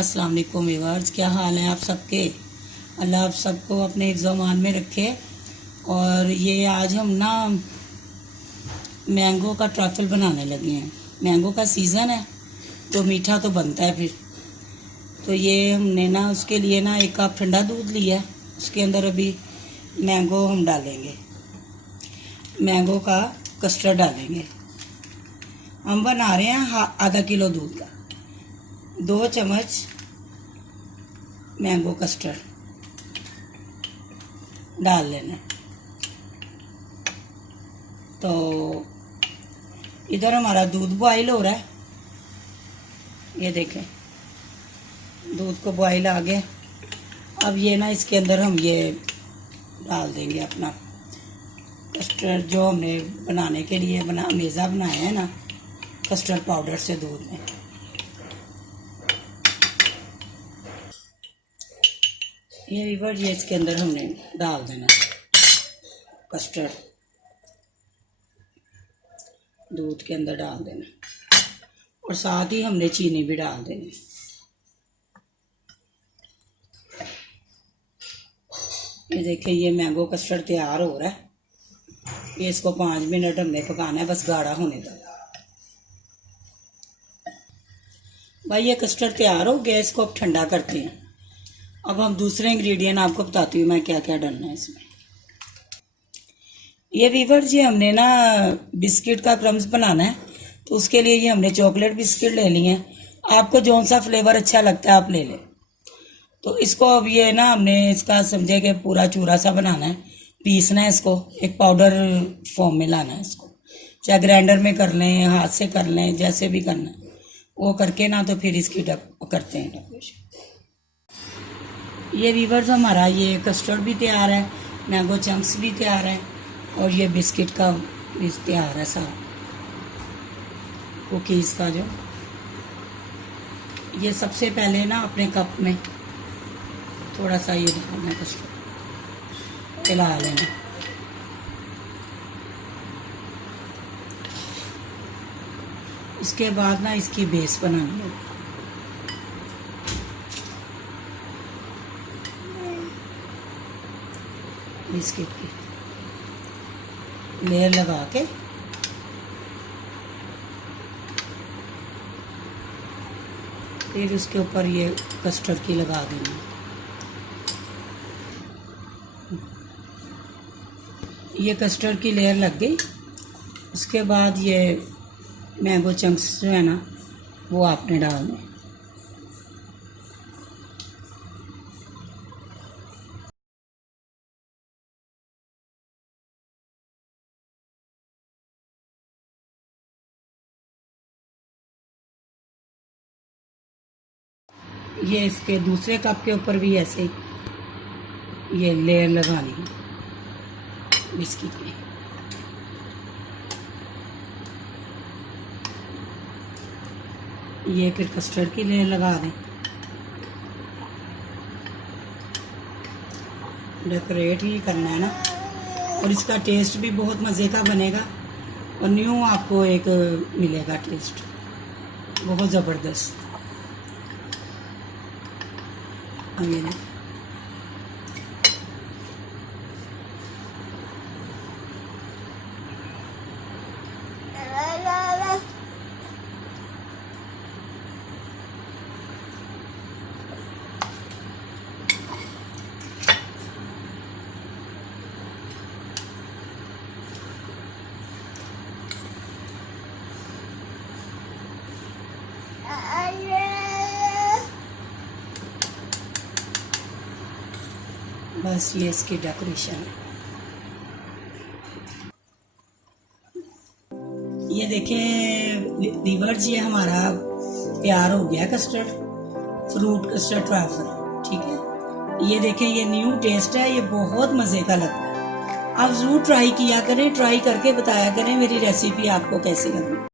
अस्सलाम वालेकुम व्यूअर्स, क्या हाल है आप सबके। अल्लाह आप सबको अपने हिफ्ज़-ओ-मान में रखे। और ये आज हम ना मैंगो का ट्रफल बनाने लगे हैं। मैंगो का सीज़न है तो मीठा तो बनता है फिर। तो ये हमने ना उसके लिए ना 1 कप ठंडा दूध लिया है। उसके अंदर अभी मैंगो हम डालेंगे, मैंगो का कस्टर्ड डालेंगे। हम बना रहे हैं आधा किलो दूध का। 2 चम्मच मैंगो कस्टर्ड डाल लेना। तो इधर हमारा दूध बॉईल हो रहा है, ये देखें दूध को बॉईल आ गया। अब ये ना इसके अंदर हम ये डाल देंगे अपना कस्टर्ड जो हमने बनाने के लिए मेज़ा बनाया है ना कस्टर्ड पाउडर से दूध में। ये वीवर ये इसके अंदर हमने डाल देना कस्टर्ड, दूध के अंदर डाल देना और साथ ही हमने चीनी भी डाल देनी। ये देखिए ये मैंगो कस्टर्ड तैयार हो रहा है। ये इसको 5 मिनट हमने पकाना है, बस गाढ़ा होने तक। भाई ये कस्टर्ड तैयार हो गया, इसको अब ठंडा करते हैं। अब हम दूसरे इंग्रेडिएंट आपको बताती हूँ मैं क्या क्या डालना है इसमें। ये वीवर जी हमने ना बिस्किट का क्रम्स बनाना है, तो उसके लिए ये हमने चॉकलेट बिस्किट ले लिए हैं। आपको जौन सा फ्लेवर अच्छा लगता है आप ले लें। तो इसको अब ये ना हमने इसका समझे कि पूरा चूरा सा बनाना है, पीसना है इसको, एक पाउडर फॉर्म में लाना है इसको। चाहे ग्राइंडर में कर लें, हाथ से कर लें, जैसे भी करना है वो करके ना तो फिर इसकी करते हैं डेकोरेशन। ये वीवर्स हमारा ये कस्टर्ड भी तैयार है, मैंगो चंक्स भी तैयार है और ये बिस्किट का भी तैयार है सारा, कुकीज़ का जो। ये सबसे पहले ना अपने कप में थोड़ा सा ये डालना कस्टर्ड, पिला लेना। इसके बाद ना इसकी बेस बनानी है। बिस्किट की लेयर लगा के फिर उसके ऊपर ये कस्टर्ड की लगा देनी। ये कस्टर्ड की लेयर लग गई। उसके बाद ये मैंगो चंक्स जो है ना वो आपने डालने। ये इसके दूसरे कप के ऊपर भी ऐसे ये लेयर लगानी है बिस्किट में। ये फिर कस्टर्ड की लेयर लगा दें। डेकोरेट ही करना है ना, और इसका टेस्ट भी बहुत मज़े का बनेगा और न्यू आपको एक मिलेगा टेस्ट बहुत ज़बरदस्त। अब ये बस ये इसकी डेकोरेशन है। ये देखें व्यूअर्स ये हमारा तैयार हो गया कस्टर्ड, फ्रूट कस्टर्ड ट्रफल। ठीक है, ये देखें ये न्यू टेस्ट है, ये बहुत मज़े का लगता है। आप ज़रूर ट्राई किया करें, ट्राई करके बताया करें मेरी रेसिपी आपको कैसी लगी।